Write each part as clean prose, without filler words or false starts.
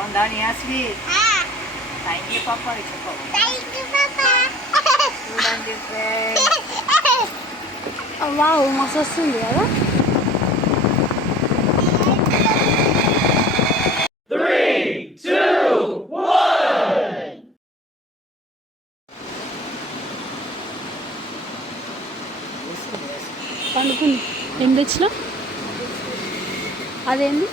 బాగుందా నియాస్వి? Thank you పాపా చెప్పు. చూడండి ఫ్రెండ్స్, వావ్ మస్తు వస్తుంది కదా. పండుకుంది. ఏం తెచ్చినా అదేంది?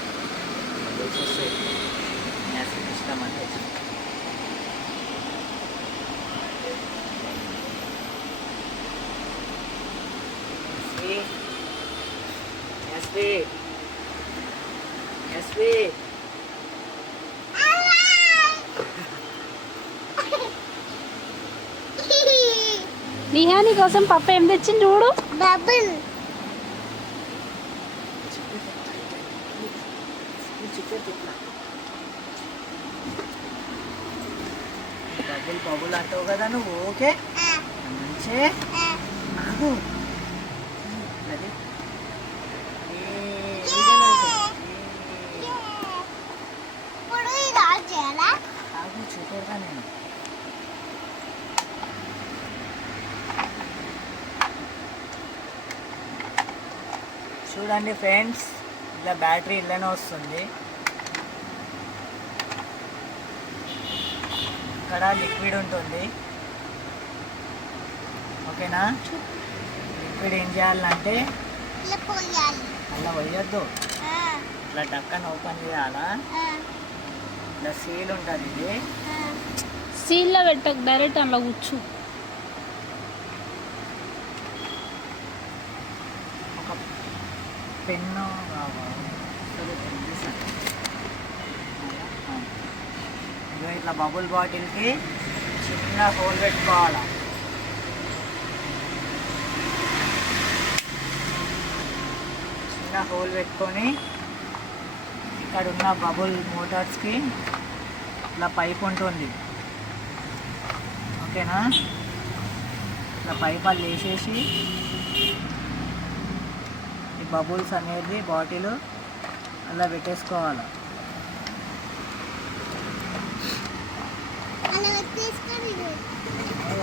ఇష్టం అంటే నిహాని కోసం పప్ప ఏం తెచ్చింది చూడు. బబుల్ బబుల్ బబుల్ అంటావు కదా నువ్వు. ఓకే మంచి ఆగు. అది ఆగు చూపేదా నేను. చూడండి ఫ్రెండ్స్, ఇలా బ్యాటరీ ఇలానే వస్తుంది. ఇక్కడ లిక్విడ్ ఉంటుంది. ఓకేనా? లిక్విడ్ ఏం చేయాలంటే అలా పోయొద్దు, ఇట్లా డక్కన ఓపెన్ చేయాలా. ఇలా సీల్ ఉంటుంది. ఇది సీల్లో పెట్టకు, డైరెక్ట్ అందులో కూర్చు. ఒక పెన్ను ఇట్లా బబుల్ బాటిల్కి చిన్న హోల్ పెట్టుకోవాలి. చిన్న హోల్ పెట్టుకొని ఇక్కడ ఉన్న బబుల్ మోటార్స్కి ఇట్లా పైప్ ఉంటుంది. ఓకేనా? ఇట్లా పైప్ అది వేసేసి ఈ బబుల్స్ అనేది బాటిల్ అలా పెట్టేసుకోవాలి.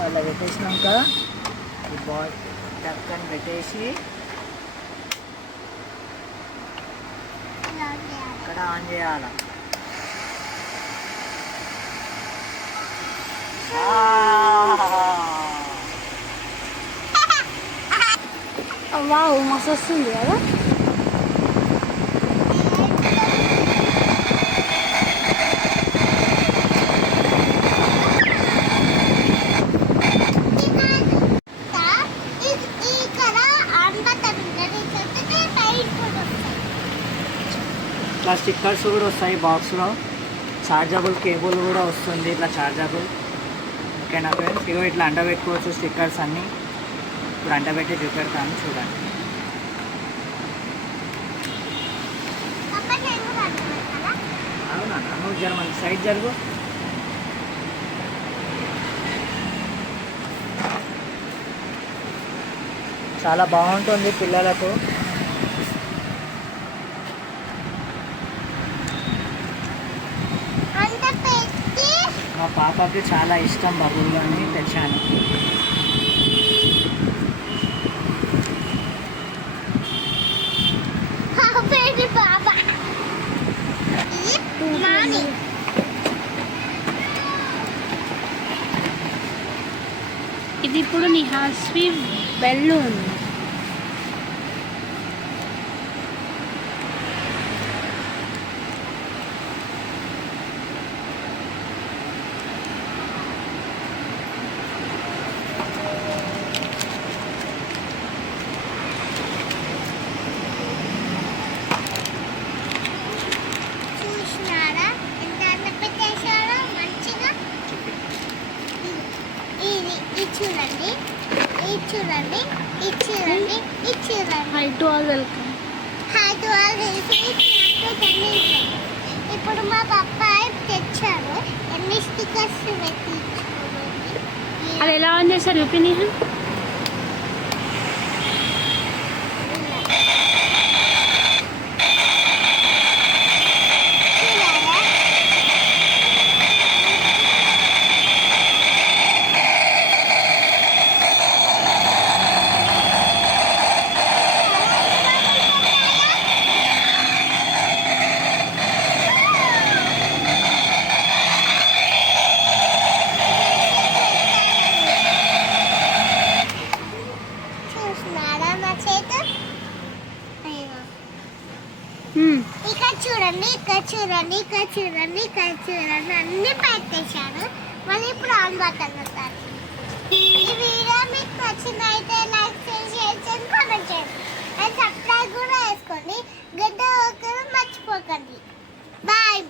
అలా పెట్టేసినాక ఈ టక్కని పెట్టేసి ఇక్కడ ఆన్ చేయాలి. వావ్ మస్తు వస్తుంది కదా. ఇట్లా స్టిక్కర్స్ కూడా వస్తాయి బాక్స్లో. చార్జబుల్ కేబుల్ కూడా వస్తుంది, ఇట్లా చార్జబుల్. ఓకేనా ఫ్రెండ్స్? ఇగో ఇట్లా అంటబెట్టుకోవచ్చు స్టిక్కర్స్ అన్నీ. ఇప్పుడు అంటబెట్టి చూపెడతాను చూడండి. అవునా? నువ్వు జర్మన్ సైడ్ జరుగు. చాలా బాగుంటుంది పిల్లలకు. మా పాపకి చాలా ఇష్టం బబుల్ అని తెచ్చాను. ఇది ఇప్పుడు నిహాస్వి బెలూన్. చూడండి, ఇది చూడండి, ఇది చూడండి, ఇది చూడండి. High to all welcome. High to all ఇప్పుడు మా పప్పాయి తెచ్చారు. ఎన్ని స్టిక్కర్స్ పెట్టి అది ఎలా ఆన్ చేస్తారు చూపి నిహా. చూడండి, ఇక్కడ చూడండి, ఇక్కడ చూడండి, ఇక్కడ చూడండి, అన్ని పెట్టేశాను. మళ్ళీ ఇప్పుడు ఆన్ బటన్ వస్తారు. ఈ వీడియో మీకు నచ్చినైతే లైక్ చేసి షేర్ చేసి కామెంట్ చేయండి అండ్ సబ్స్క్రైబ్ కూడా చేసుకోండి. గంట మర్చిపోకండి. బాయ్.